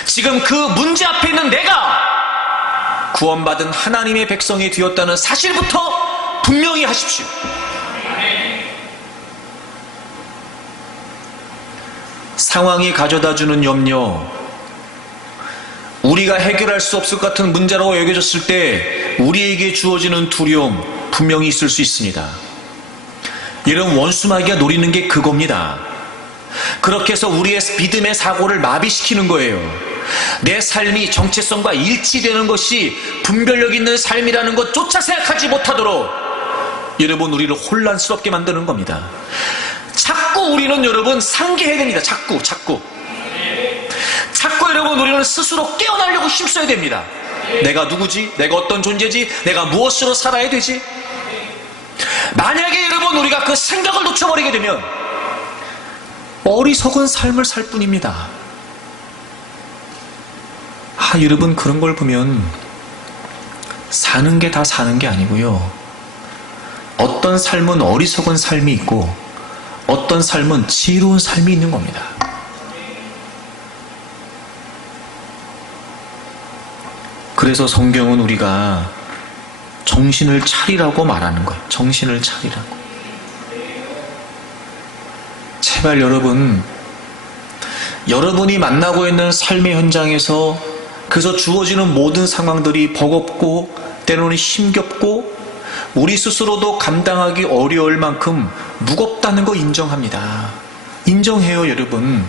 지금 그 문제 앞에 있는 내가 구원받은 하나님의 백성이 되었다는 사실부터 분명히 하십시오. 상황이 가져다주는 염려, 우리가 해결할 수 없을 것 같은 문제라고 여겨졌을 때 우리에게 주어지는 두려움 분명히 있을 수 있습니다. 여러분, 원수마귀가 노리는 게 그겁니다. 그렇게 해서 우리의 믿음의 사고를 마비시키는 거예요. 내 삶이 정체성과 일치되는 것이 분별력 있는 삶이라는 것조차 생각하지 못하도록 여러분, 우리를 혼란스럽게 만드는 겁니다. 자꾸 우리는 여러분 상기해야 됩니다. 자꾸 여러분, 우리는 스스로 깨어나려고 힘써야 됩니다. 내가 누구지? 내가 어떤 존재지? 내가 무엇으로 살아야 되지? 만약에 여러분 우리가 그 생각을 놓쳐버리게 되면 어리석은 삶을 살 뿐입니다. 여러분, 그런 걸 보면 사는 게 다 사는 게 아니고요, 어떤 삶은 어리석은 삶이 있고 어떤 삶은 지혜로운 삶이 있는 겁니다. 그래서 성경은 우리가 정신을 차리라고 말하는 거예요. 정신을 차리라고. 제발 여러분이 만나고 있는 삶의 현장에서 그래서 주어지는 모든 상황들이 버겁고 때로는 힘겹고 우리 스스로도 감당하기 어려울 만큼 무겁다는 거 인정합니다. 인정해요, 여러분.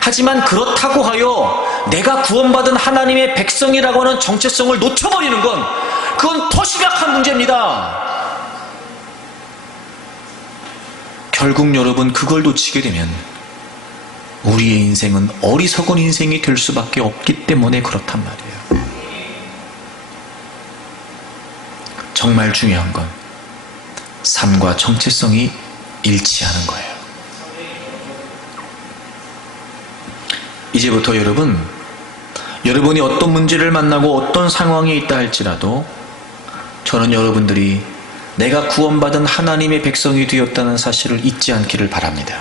하지만 그렇다고 하여 내가 구원받은 하나님의 백성이라고 하는 정체성을 놓쳐버리는 건 그건 더 심각한 문제입니다. 결국 여러분, 그걸 놓치게 되면 우리의 인생은 어리석은 인생이 될 수밖에 없기 때문에 그렇단 말이에요. 정말 중요한 건 삶과 정체성이 일치하는 거예요. 이제부터 여러분이 어떤 문제를 만나고 어떤 상황에 있다 할지라도 저는 여러분들이 내가 구원받은 하나님의 백성이 되었다는 사실을 잊지 않기를 바랍니다.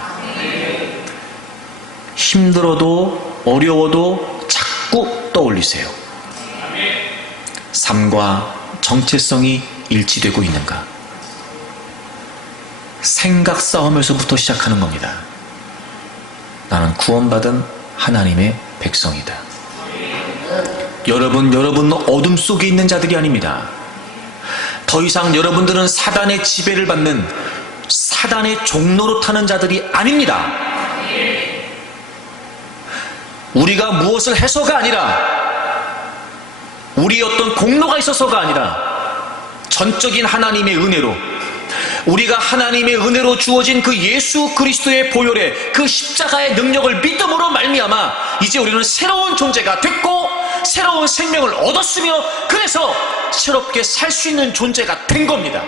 힘들어도 어려워도 자꾸 떠올리세요. 삶과 정체성이 일치되고 있는가? 생각 싸움에서부터 시작하는 겁니다. 나는 구원받은 하나님의 백성이다. 여러분 어둠 속에 있는 자들이 아닙니다. 더 이상 여러분들은 사단의 지배를 받는 사단의 종로로 타는 자들이 아닙니다. 우리가 무엇을 해서가 아니라, 우리 어떤 공로가 있어서가 아니라 전적인 하나님의 은혜로, 우리가 하나님의 은혜로 주어진 그 예수 그리스도의 보혈의 그 십자가의 능력을 믿음으로 말미암아 이제 우리는 새로운 존재가 됐고 새로운 생명을 얻었으며, 그래서 새롭게 살 수 있는 존재가 된 겁니다.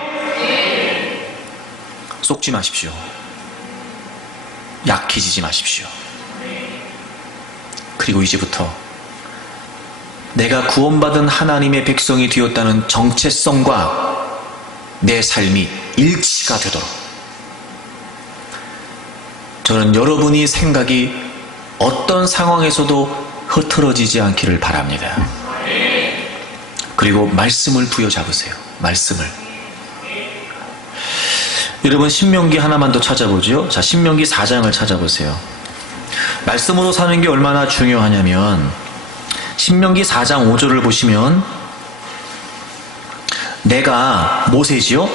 속지 마십시오. 약해지지 마십시오. 그리고 이제부터 내가 구원받은 하나님의 백성이 되었다는 정체성과 내 삶이 일치가 되도록, 저는 여러분이 생각이 어떤 상황에서도 흐트러지지 않기를 바랍니다. 그리고 말씀을 부여잡으세요. 말씀을. 여러분, 신명기 하나만 더 찾아보죠. 자, 신명기 4장을 찾아보세요. 말씀으로 사는 게 얼마나 중요하냐면, 신명기 4장 5절을 보시면, 내가 모세지요,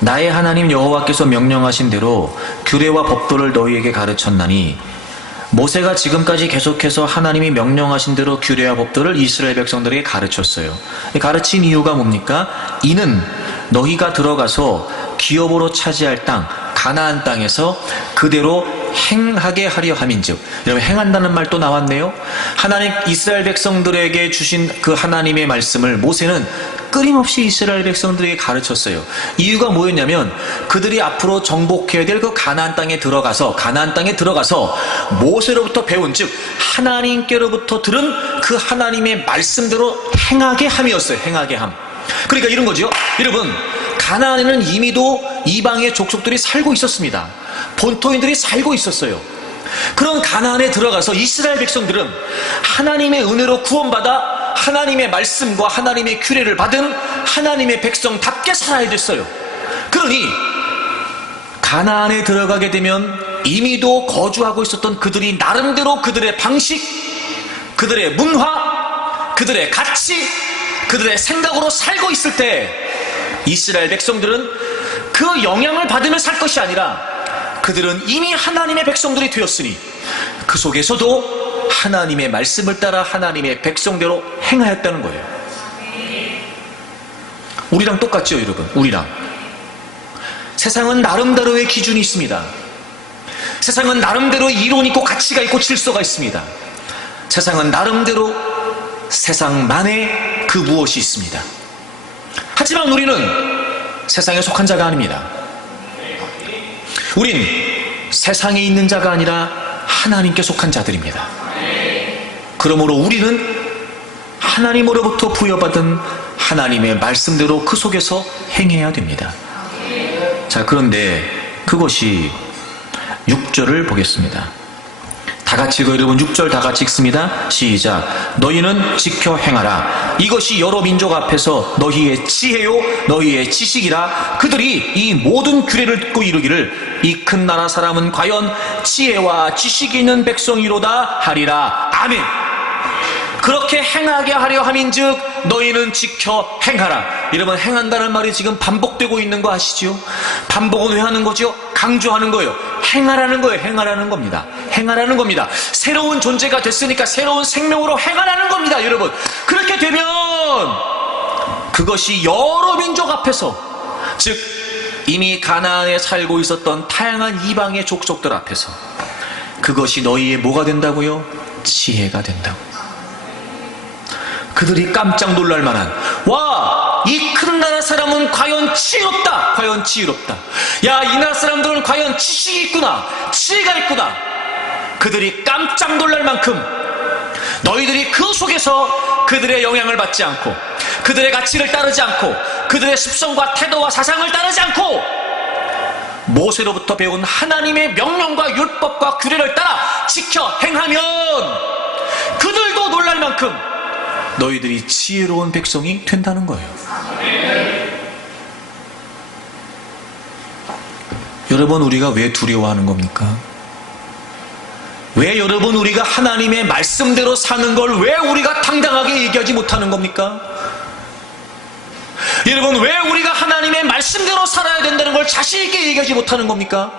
나의 하나님 여호와께서 명령하신 대로 규례와 법도를 너희에게 가르쳤나니, 모세가 지금까지 계속해서 하나님이 명령하신 대로 규례와 법도를 이스라엘 백성들에게 가르쳤어요. 가르친 이유가 뭡니까? 이는 너희가 들어가서 기업으로 차지할 땅 가나안 땅에서 그대로 행하게 하려 함인즉. 여러분, 행한다는 말 또 나왔네요. 하나님 이스라엘 백성들에게 주신 그 하나님의 말씀을 모세는 끊임없이 이스라엘 백성들에게 가르쳤어요. 이유가 뭐였냐면, 그들이 앞으로 정복해야 될 그 가나안 땅에 들어가서 모세로부터 배운, 즉 하나님께로부터 들은 그 하나님의 말씀대로 행하게 함이었어요. 행하게 함. 그러니까 이런 거죠. 여러분, 가나안에는 이미도 이방의 족속들이 살고 있었습니다. 본토인들이 살고 있었어요. 그런 가나안에 들어가서 이스라엘 백성들은 하나님의 은혜로 구원받아 하나님의 말씀과 하나님의 규례를 받은 하나님의 백성답게 살아야 됐어요. 그러니 가나안에 들어가게 되면 이미도 거주하고 있었던 그들이 나름대로 그들의 방식, 그들의 문화, 그들의 가치, 그들의 생각으로 살고 있을 때 이스라엘 백성들은 그 영향을 받으며 살 것이 아니라, 그들은 이미 하나님의 백성들이 되었으니 그 속에서도 하나님의 말씀을 따라 하나님의 백성대로 행하였다는 거예요. 우리랑 똑같죠, 여러분? 우리랑. 세상은 나름대로의 기준이 있습니다. 세상은 나름대로 이론이 있고 가치가 있고 질서가 있습니다. 세상은 나름대로 세상만의 그 무엇이 있습니다. 하지만 우리는 세상에 속한 자가 아닙니다. 우린 세상에 있는 자가 아니라 하나님께 속한 자들입니다. 그러므로 우리는 하나님으로부터 부여받은 하나님의 말씀대로 그 속에서 행해야 됩니다. 자, 그런데 그것이 6절을 보겠습니다. 다 같이 읽어요. 여러분, 6절 다 같이 읽습니다. 시작. 너희는 지켜 행하라. 이것이 여러 민족 앞에서 너희의 지혜요 너희의 지식이라. 그들이 이 모든 규례를 듣고 이르기를 이 큰 나라 사람은 과연 지혜와 지식이 있는 백성이로다 하리라. 아멘. 그렇게 행하게 하려 함인즉 너희는 지켜 행하라. 여러분, 행한다는 말이 지금 반복되고 있는 거 아시죠? 반복은 왜 하는 거죠? 강조하는 거예요. 행하라는 거예요. 행하라는 겁니다. 행하라는 겁니다. 새로운 존재가 됐으니까 새로운 생명으로 행하라는 겁니다, 여러분. 그렇게 되면 그것이 여러 민족 앞에서, 즉 이미 가나안에 살고 있었던 다양한 이방의 족속들 앞에서 그것이 너희의 뭐가 된다고요? 지혜가 된다고. 그들이 깜짝 놀랄 만한, 와, 이 큰 나라 사람은 과연 지혜롭다. 과연 지혜롭다. 야, 이 나라 사람들은 과연 지식이 있구나. 지혜가 있구나. 그들이 깜짝 놀랄 만큼 너희들이 그 속에서 그들의 영향을 받지 않고, 그들의 가치를 따르지 않고, 그들의 습성과 태도와 사상을 따르지 않고 모세로부터 배운 하나님의 명령과 율법과 규례를 따라 지켜 행하면 그들도 놀랄 만큼 너희들이 지혜로운 백성이 된다는 거예요. 여러분, 우리가 왜 두려워하는 겁니까? 왜 여러분, 우리가 하나님의 말씀대로 사는 걸 왜 우리가 당당하게 얘기하지 못하는 겁니까? 여러분, 왜 우리가 하나님의 말씀대로 살아야 된다는 걸 자신 있게 얘기하지 못하는 겁니까?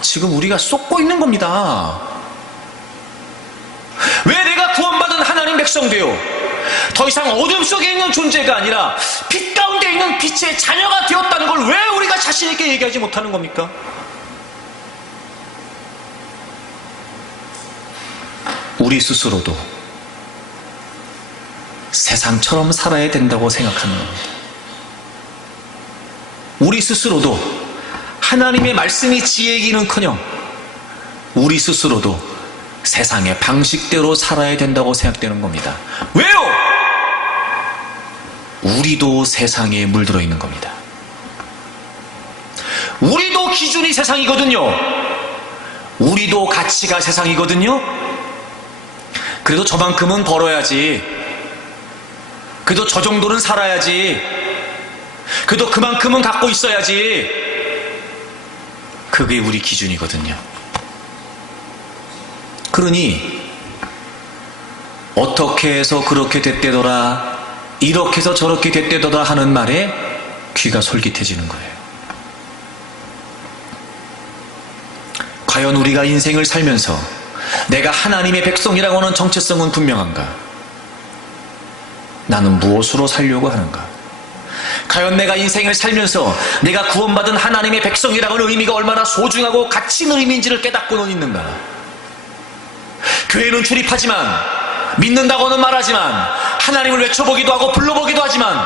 지금 우리가 쏟고 있는 겁니다. 왜 내가 구원받은 하나님 백성 되어 더 이상 어둠 속에 있는 존재가 아니라 빛 가운데 있는 빛의 자녀가 되었다는 걸 왜 우리가 자신 있게 얘기하지 못하는 겁니까? 우리 스스로도 세상처럼 살아야 된다고 생각하는 겁니다. 우리 스스로도 하나님의 말씀이 지혜이기는커녕 우리 스스로도 세상의 방식대로 살아야 된다고 생각되는 겁니다. 왜요? 우리도 세상에 물들어 있는 겁니다. 우리도 기준이 세상이거든요. 우리도 가치가 세상이거든요. 그래도 저만큼은 벌어야지, 그래도 저 정도는 살아야지, 그래도 그만큼은 갖고 있어야지, 그게 우리 기준이거든요. 그러니 어떻게 해서 그렇게 됐대더라, 이렇게 해서 저렇게 됐대더라 하는 말에 귀가 솔깃해지는 거예요. 과연 우리가 인생을 살면서 내가 하나님의 백성이라고 하는 정체성은 분명한가? 나는 무엇으로 살려고 하는가? 과연 내가 인생을 살면서 내가 구원받은 하나님의 백성이라고 하는 의미가 얼마나 소중하고 가치 있는 의미인지를 깨닫고는 있는가? 교회는 출입하지만, 믿는다고는 말하지만, 하나님을 외쳐보기도 하고 불러보기도 하지만,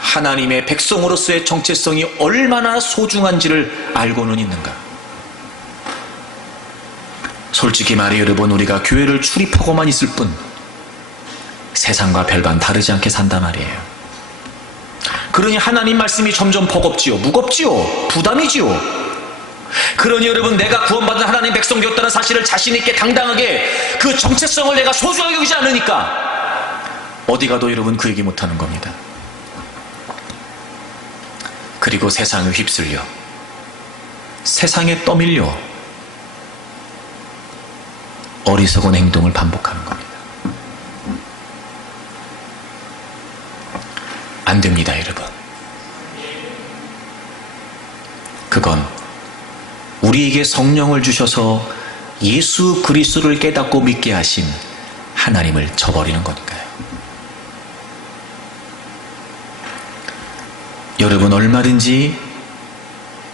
하나님의 백성으로서의 정체성이 얼마나 소중한지를 알고는 있는가? 솔직히 말해 여러분, 우리가 교회를 출입하고만 있을 뿐 세상과 별반 다르지 않게 산단 말이에요. 그러니 하나님 말씀이 점점 버겁지요, 무겁지요, 부담이지요. 그러니 여러분, 내가 구원받은 하나님 백성 되었다는 사실을 자신있게 당당하게 그 정체성을 내가 소중하게 여기지 않으니까 어디 가도 여러분 그 얘기 못하는 겁니다. 그리고 세상에 휩쓸려, 세상에 떠밀려 어리석은 행동을 반복하는 겁니다. 안 됩니다, 여러분. 그건 우리에게 성령을 주셔서 예수 그리스도를 깨닫고 믿게 하신 하나님을 저버리는 거니까요. 여러분, 얼마든지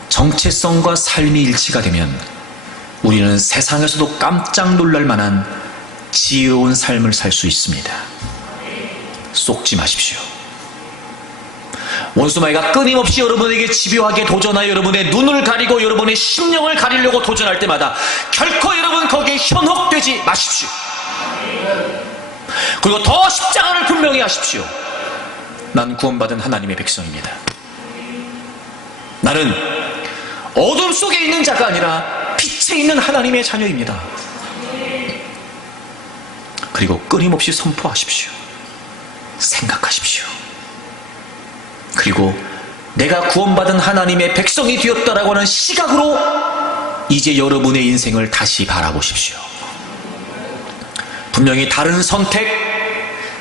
정체성과 삶이 일치가 되면 우리는 세상에서도 깜짝 놀랄 만한 지혜로운 삶을 살 수 있습니다. 쏙지 마십시오. 원수마귀가 끊임없이 여러분에게 집요하게 도전하여 여러분의 눈을 가리고 여러분의 심령을 가리려고 도전할 때마다 결코 여러분 거기에 현혹되지 마십시오. 그리고 더 십자가를 분명히 하십시오. 난 구원받은 하나님의 백성입니다. 나는 어둠 속에 있는 자가 아니라 빛에 있는 하나님의 자녀입니다. 그리고 끊임없이 선포하십시오. 생각하십시오. 그리고 내가 구원받은 하나님의 백성이 되었다라고 하는 시각으로 이제 여러분의 인생을 다시 바라보십시오. 분명히 다른 선택,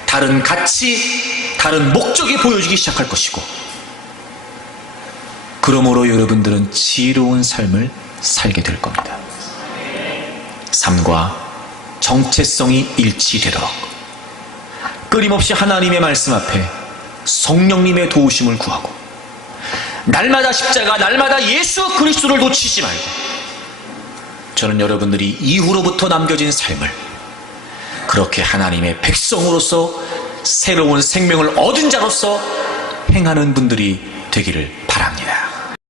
다른 가치, 다른 목적이 보여지기 시작할 것이고, 그러므로 여러분들은 지혜로운 삶을 살게 될 겁니다. 삶과 정체성이 일치되도록 끊임없이 하나님의 말씀 앞에 성령님의 도우심을 구하고, 날마다 십자가, 날마다 예수 그리스도를 놓치지 말고, 저는 여러분들이 이후로부터 남겨진 삶을 그렇게 하나님의 백성으로서 새로운 생명을 얻은 자로서 행하는 분들이 되기를